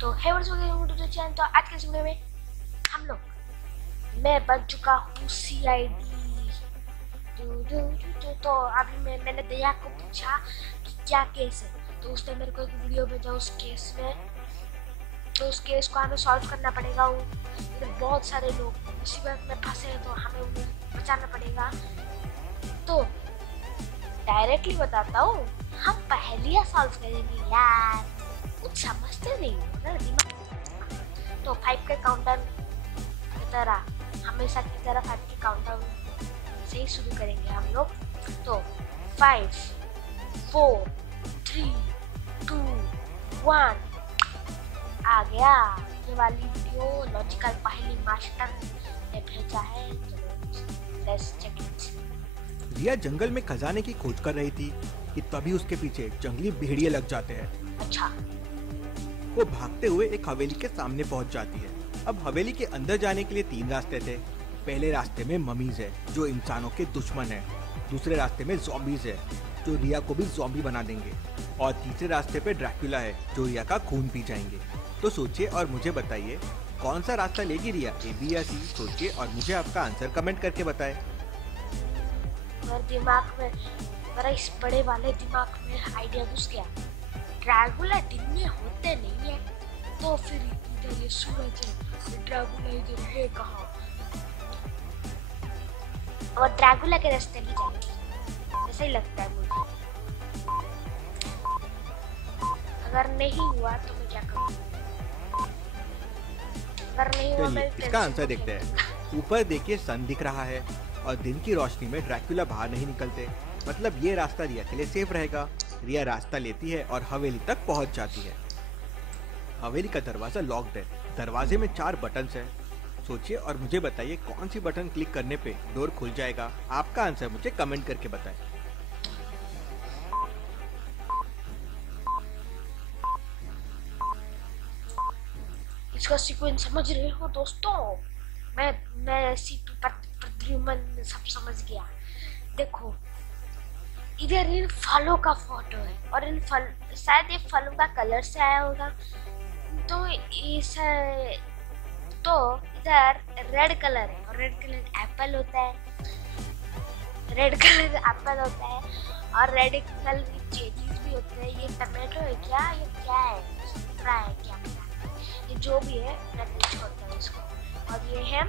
तो hey what's up to the channel. तो आज के इस वीडियो में हम लोग मैं बन चुका हूँ CID। तो अभी मैंने दया को पूछा कि क्या केस है, तो उसने मेरे को एक वीडियो भेजा उस केस में। तो उस केस को हमें सॉल्व करना पड़ेगा। इधर बहुत सारे लोग मुसीबत में फंसे हैं, तो हमें उन्हें बचाना पड़ेगा। तो डायरेक्टली बताता हूँ, हम पहेलियाँ सॉल्व करेंगे यार, कुछ समझते नहीं हो ना दिमाग। तो 5 के काउंटडाउन की तरह हमेशा की तरह 5 के काउंटडाउन से ही शुरू करेंगे हम लोग। तो 5 4 3 2 1 आ गया। ये वाली वीडियो लॉजिकल पहेली मास्टर ने भेजा है, तो लेट्स चेक इट। रिया जंगल में खजाने की खोज कर रही थी कि तभी उसके पीछे जंगली भेड़िए लग जाते हैं। अच्छा, वो भागते हुए एक हवेली के सामने पहुंच जाती है। अब हवेली के अंदर जाने के लिए 3 रास्ते थे। पहले रास्ते में ममीज है जो इंसानों के दुश्मन है। दूसरे रास्ते में ज़ॉम्बीज है जो रिया को भी ज़ॉम्बी बना देंगे। और तीसरे रास्ते पे ड्रैकुला है जो रिया का खून पी जाएंगे। तो सोचिए और मुझे बताइए कौन सा रास्ता लेगी रिया, A, B या C? सोचिए और मुझे आपका आंसर कमेंट करके बताएं। मेरे दिमाग में, मेरा इस बड़े वाले दिमाग में आइडिया घुस गया। ड्रैकुला दिन में होते नहीं है, तो फिर इधर ये सूरज है, ड्रैकुला इधर है कहाँ? और ड्रैकुला के रास्ते भी जाएंगे, ऐसा ही लगता है मुझे। अगर नहीं हुआ तो मैं क्या करूँ? अगर नहीं हुआ मैं इसका आंसर देखते हैं। ऊपर देखिए सन दिख रहा है और दिन की रोशनी में ड्रैकुला बाहर नहीं निकलते। मतलब ये रास्ता रिया के लिए सेफ रहेगा। रिया रास्ता लेती है और हवेली तक पहुंच जाती है। हवेली का दरवाजा लॉक्ड है। दरवाजे में 4 बटन्स हैं। सोचिए और मुझे बताइए कौन सी बटन क्लिक करने पे डोर खुल जाएगा। आपका आंसर मुझे कमेंट करके बताएं। इसका सीक्वेंस समझ रहे हो दोस्तों? मैं ऐसी प्रद्युमन सब समझ गया। देखो इधर इन फलों का फोटो है और इन फल, शायद ये फलों का कलर से आया होगा। तो इस तो इधर रेड कलर है और रेड कलर एप्पल होता है। रेड कलर एप्पल होता है और रेड कलर की चेरीज भी होते हैं। ये टमाटो है क्या? ये क्या है? संतरा है क्या? ये जो भी है मैं छोड़ता हूँ इसको। और ये है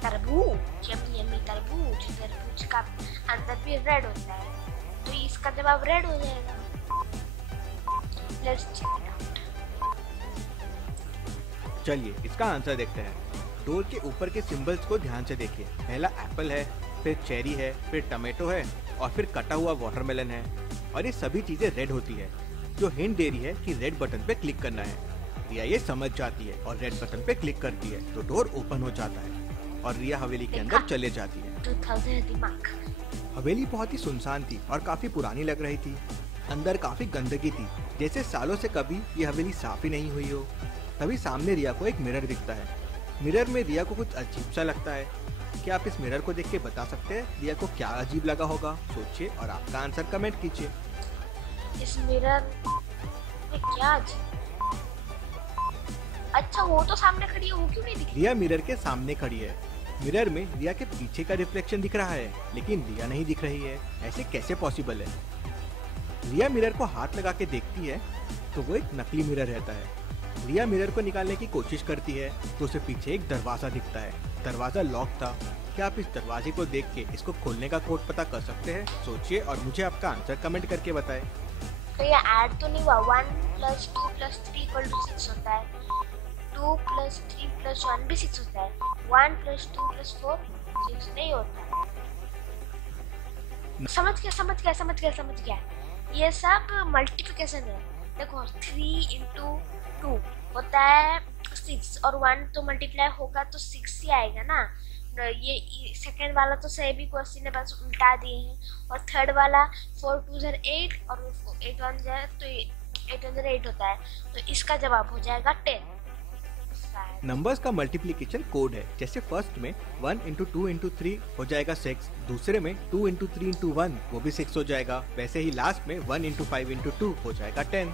तरबूज, यम्मी यम्मी तरबूज। तरबूज का अंदर भी रेड होता है, तो इसका जवाब रेड हो जाएगा। Let's check it out. चलिए इसका आंसर देखते हैं। डोर के ऊपर के सिंबल्स को ध्यान से देखिए। पहला एप्पल है, फिर चेरी है, फिर टमाटो है और फिर कटा हुआ वाटरमेलन है। और ये सभी चीजें रेड होती है, जो हिंट दे रही है कि रेड बटन पे क्लिक करना है। रिया ये समझ जाती है और रेड बटन पे क्लिक करती है, तो डोर ओपन हो जाता है और रिया हवेली के अंदर चले जाती है। 2000 दिमाग। हवेली बहुत ही सुनसान थी और काफी पुरानी लग रही थी। अंदर काफी गंदगी थी, जैसे सालों से कभी ये हवेली साफ ही नहीं हुई हो। तभी सामने रिया को एक मिरर दिखता है। मिरर में रिया को कुछ अजीब सा लगता है। क्या आप इस मिरर को देख के बता सकते हैं रिया को क्या अजीब लगा होगा? सोचिए और आपका आंसर कमेंट कीजिए। इस मिरर में क्या अजीब? अच्छा, वो तो सामने खड़ी है, वो क्यों नहीं दिख रही? रिया मिरर के सामने खड़ी है। मिरर में रिया के पीछे का रिफ्लेक्शन दिख रहा है, लेकिन रिया नहीं दिख रही है। ऐसे कैसे पॉसिबल है? रिया मिरर को हाथ लगा के देखती है तो वो एक नकली मिरर रहता है। रिया मिरर को निकालने की कोशिश करती है तो उसे पीछे एक दरवाजा दिखता है। दरवाजा लॉक था। क्या आप इस दरवाजे को देख के इसको खोलने का कोड पता कर सकते हैं? सोचिए और मुझे आपका आंसर कमेंट करके बताएं। तो ये ऐड तो नहीं हुआ। 1 + 2 + 3 = 6 होता है। 2 + 3 + 1 भी 6 होता है। 1 + 2 + 4 6 नहीं होता। समझ गया। ये सब मल्टीप्लिकेशन है। देखो 3 × 2 होता है 6 और 1 तो मल्टीप्लाई होगा तो 6 ही आएगा ना। ये सेकंड वाला तो सभी क्वेश्चन ने बस उल्टा दिए हैं। और थर्ड वाला 4 × 2 = 8 और 8 × 1 = तो 8 × 8 होता है, तो इसका जवाब हो जाएगा 10। नंबर्स का मल्टीप्लिकेशन कोड है। जैसे फर्स्ट में 1 × 2 × 3 हो जाएगा 6, दूसरे में 2 × 3 × 1 वो भी 6 हो जाएगा। वैसे ही लास्ट में 1 × 5 × 2 हो जाएगा 10।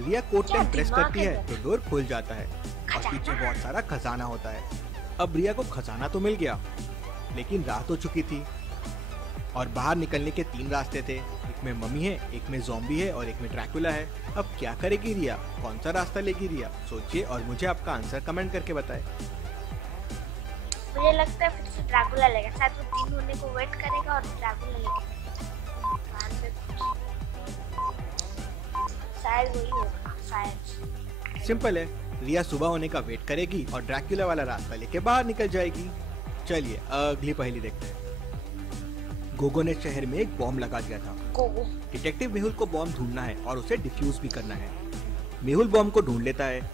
रिया कोट क्या लाइन प्रेस दिमाग करती है तो डोर खुल जाता है और पीछे बहुत सारा खजाना होता है। अब रिया को खजाना तो मिल गया, लेकिन रात हो चुकी थी और बाहर निकलने के 3 रास्ते थे। एक में मम्मी है, एक में ज़ॉम्बी है और एक में ड्रैकुला है। अब क्या करेगी रिया? कौन सा रास्ता लेगी रिया? सोचिए और मुझे आपका आंसर कमेंट करके बताएं। मुझे लगता है फिर से ड्रैकुला लेगा, शायद वो दिन होने को वेट करेगा और ड्रैकुला लेके शायद वही होगा, शायद। सिंपल है, रिया सुबह होने का वेट करेगी और ड्रैकुला वाला रास्ता लेके बाहर निकल जाएगी। चलिए अगली पहेली देखते हैं। गोगो ने शहर में एक बॉम्ब लगा दिया था। गोगो डिटेक्टिव मेहुल को बॉम्ब ढूंढना है और उसे डिफ्यूज भी करना है। मेहुल बॉम्ब को ढूंढ लेता है,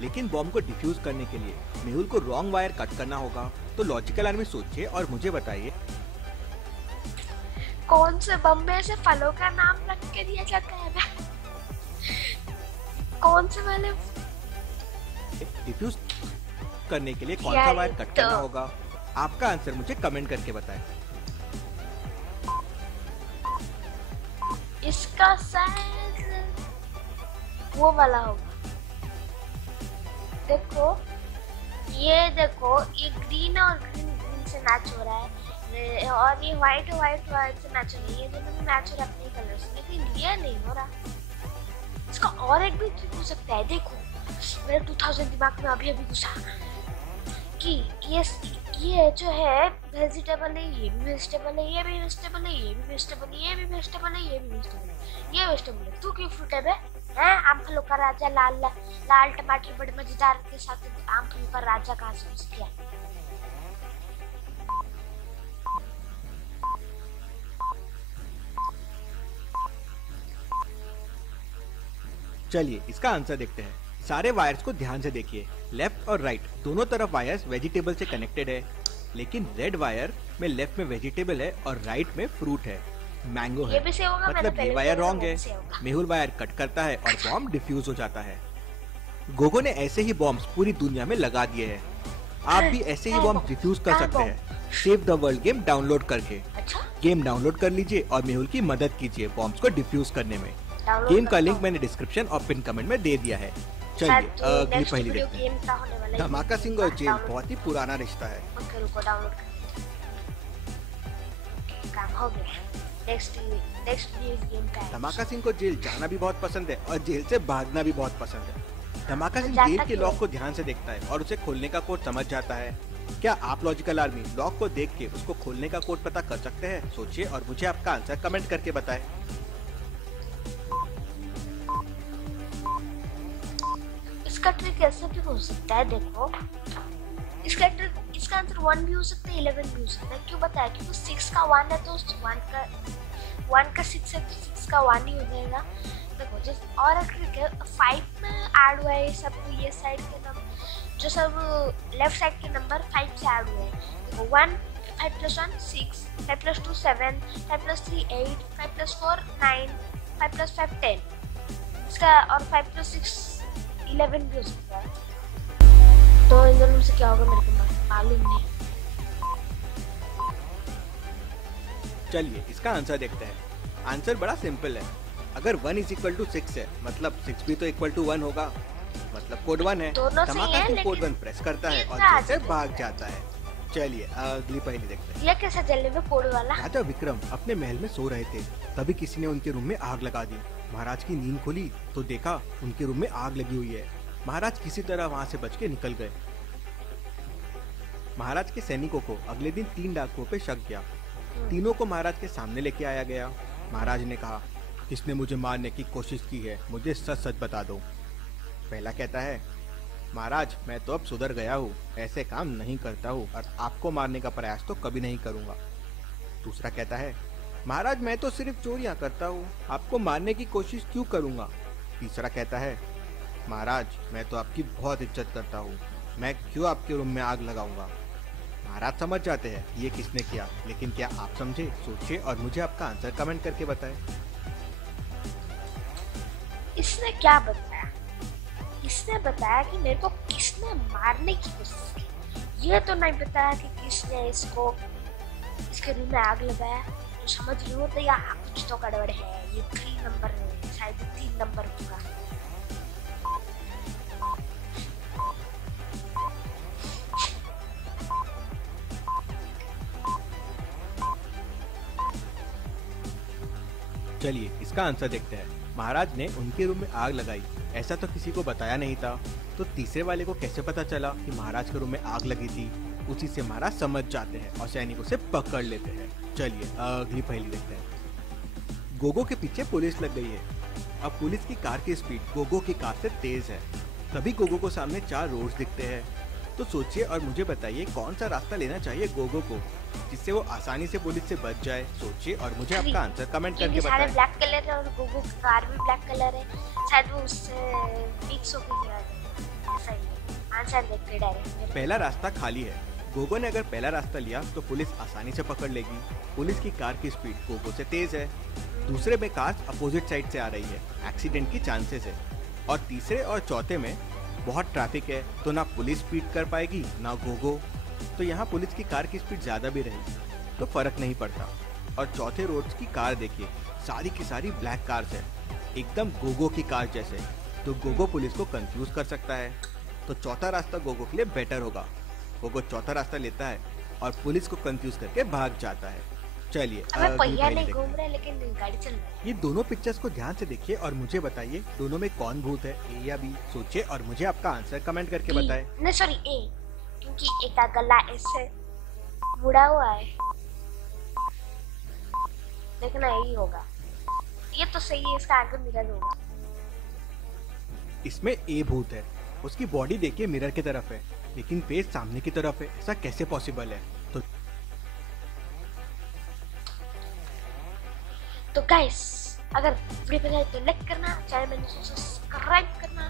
लेकिन बॉम्ब को डिफ्यूज करने के लिए मेहुल को रॉन्ग वायर कट करना होगा। तो लॉजिकल आर्मी सोचिए और मुझे बताइए कौन से बम्बे से फलों का नाम रख के दिया जाता है? कौन से वाले डिफ्यूज करने के लिए कौन यार, सा वायर कट तो- करना होगा? आपका आंसर मुझे कमेंट करके बताएं। इसका शायद वो वाला होगा। देखो ये ग्रीन और ग्रीन से मैच हो रहा है और ये व्हाइट से मैच हो रही है। ये दोनों भी मैच हो रहा है अपने कलर से, लेकिन ये नहीं हो रहा। इसका और एक भी ट्रिक हो सकता है। देखो मेरे 2000 दिमाग में अभी घुसा कि ये जो है वेजिटेबल है, ये भी वेजिटेबल है, ये भी वेजिटेबल है, ये भी वेजिटेबल है, ये भी वेजिटेबल है, ये भी वेजिटेबल है, ये वेजिटेबल है। तू क्यों फ्रूट है बे? हैं आम फलों का राजा, लाल लाल टमाटर बड़े मजेदार के साथ आम फलों का राजा कहाँ से घुस गया? चलिए इसका आंसर देखते हैं। सारे वायर्स को ध्यान से देखिए। लेफ्ट और राइट दोनों तरफ वायर्स वेजिटेबल से कनेक्टेड है, लेकिन रेड वायर में लेफ्ट में वेजिटेबल है और राइट में फ्रूट है, मैंगो ये है। भी सही होगा, मैंने मतलब ये पहले वायर बोला रॉन्ग वो है। भी सही होगा। मेहुल वायर कट करता है और बॉम्ब डिफ्यूज हो जाता है। गोगो ने ऐसे ही बॉम्ब्स पूरी दुनिया में लगा दिए हैं। आप भी ऐसे ही बॉम्ब डिफ्यूज कर सकते हैं save the world game download करके। अच्छा गेम डाउनलोड कर लीजिए और मेहुल की मदद कीजिए बॉम्ब्स को डिफ्यूज करने में। डाउनलोड गेम का करता लिंक हूँ। मैंने डिस्क्रिप्शन और पिन कमेंट में दे दिया है। चलिए शायद अगली next पहेली वीडियो देखते हैं। गेम का होने वाला है। धमाका सिंह और जेल डाउनलोड- बहुत ही पुराना रिश्ता है। ओके रुको डाउनलोड कर काम हो गया। नेक्स्ट गेम का है। धमाका सिंह को जेल जाना भी बहुत पसंद है और जेल से भागना भी बहुत पसंद है। धमाका सिंह जाता जेल के क्यों लॉक है? को ध्यान से देखता है और उसे खोलने का कोड समझ जाता है। क्या आप लॉजिकल आर्मी लॉक को देख के उसको खोलने का कोड पता कर सकते हैं? सोचिए और मुझे आपका आंसर कमेंट करके बताएं। इसका ट्रिक ऐसे भी हो सकता है। देखो इसका आंसर 1 भी हो सकता है, 11 भी हो सकता है। क्यों बताया? क्योंकि 6 का 1 है तो 1 का 6 है तो 6 का 1 ही हो जाएगा। देखो जैसे और एक ट्रिक है, 5 में ऐड हुआ है सब, ये साइड के नंबर जो सब लेफ्ट साइड के नंबर 5 से ऐड हुए हैं। देखो 1 5 + 1 6, 5 + 2 7, 5 + 3 8, 5 + 4 9, 5 + 5 10। इसका और 5 + 6 11 भी हो सकता है। तो इन दोनों में से क्या होगा मेरे को मालूम नहीं। चलिए इसका आंसर देखते हैं। आंसर बड़ा सिंपल है। अगर 1 = 6 है मतलब 6 भी तो = 1 होगा, मतलब कोड 1 है। दोनों सही धमाका है, सिंह कोड लेकिन 1 प्रेस करता है ये और तो जेल से आज भाग जाता है। चलिए अगली पहेली देखते हैं। ये कैसा जलने में कोड वाला? राजा विक्रम अपने महल में सो रहे थे, तभी किसी ने उनके रूम में आग लगा दी। महाराज की नींद खुली तो देखा उनके रूम में आग लगी हुई है। महाराज किसी तरह वहां से बच के निकल गए। महाराज के सैनिकों को अगले दिन 3 डाकुओं पे शक गया। तीनों को महाराज के सामने लेके आया गया। महाराज ने कहा, किसने मुझे मारने की कोशिश की है, मुझे सच सच बता दो। पहला कहता है, महाराज मैं तो अब सुधर गया हूँ, ऐसे काम नहीं करता हूँ और आपको मारने का प्रयास तो कभी नहीं करूँगा। दूसरा कहता है, महाराज मैं तो सिर्फ चोरियाँ करता हूँ, आपको मारने की कोशिश क्यों करूँगा। तीसरा कहता है, महाराज मैं तो आपकी बहुत इज्जत करता हूँ, मैं क्यों आपके रूम में आग लगाऊंगा। महाराज समझ जाते हैं ये किसने किया, लेकिन क्या आप समझे? सोचिए और मुझे आपका आंसर कमेंट करके बताएं। इसने क्या बताया? इसने बताया कि मेरे को किसने मारने की कोशिश की। ये तो नहीं बताया कि किसने इसके रूम में आग लगाया। तो समझ रहे हो तो यहाँ कुछ तो गड़बड़ है। ये 3 नंबर है, शायद 3 नंबर होगा। चलिए इसका आंसर देखते हैं। महाराज ने उनके रूम में आग लगाई, ऐसा तो किसी को बताया नहीं था, तो तीसरे वाले को कैसे पता चला कि महाराज के रूम में आग लगी थी? उसी से महाराज समझ जाते हैं और सैनिकों से पकड़ लेते हैं। चलिए अगली पहेली देखते हैं। गोगो के पीछे पुलिस लग गई है। अब पुलिस की कार की स्पीड गोगो की कार से तेज है। तभी गोगो को सामने 4 रोड्स दिखते हैं। तो सोचिए और मुझे बताइए कौन सा रास्ता लेना चाहिए गोगो को, जिससे वो आसानी से पुलिस से बच जाए। सोचिए और मुझे आपका आंसर कमेंट करके सारे बताएं। ब्लैक कलर है और गोगो की कार भी ब्लैक कलर है, शायद वो उससे मिक्स होकर गया है। सही है, आंसर देखते डायरेक्ट। पहला रास्ता खाली है। गोगो ने अगर पहला रास्ता लिया तो पुलिस आसानी से पकड़ लेगी। पुलिस की कार की स्पीड गोगो से तेज है। दूसरे में कार अपोजिट साइड से आ रही है, एक्सीडेंट की चांसेस है। और तीसरे और चौथे में बहुत ट्रैफिक है, तो ना पुलिस स्पीड कर पाएगी ना गोगो। तो यहाँ पुलिस की कार की स्पीड ज्यादा भी रहेगी तो फर्क नहीं पड़ता। और चौथे रोड्स की कार देखिए, सारी की सारी ब्लैक कार्स है, एकदम गोगो की कार जैसे। तो गोगो पुलिस को कंफ्यूज कर सकता है। तो चौथा रास्ता गोगो के लिए बेटर होगा। गोगो चौथा रास्ता लेता है और पुलिस को कंफ्यूज करके भाग जाता है। चलिए पहिया नहीं घूम रहे लेकिन गाड़ी चल रही है। ये दोनों पिक्चर्स को ध्यान से देखिए और मुझे बताइए दोनों में कौन भूत है, ए या बी। सोचिए और मुझे आपका आंसर कमेंट करके बताएं। नहीं सॉरी ए, क्योंकि एक का गला ऐसे मुड़ा हुआ है। देखना यही होगा, ये तो सही है, इसका आंसर मिरर होगा। इसमें ए भूत है। उसकी बॉडी देखिए मिरर की तरफ है लेकिन फेस सामने की तरफ है, ऐसा कैसे पॉसिबल है? तो गाइस अगर वीडियो पसंद आए तो लाइक करना, चैनल में सब्सक्राइब करना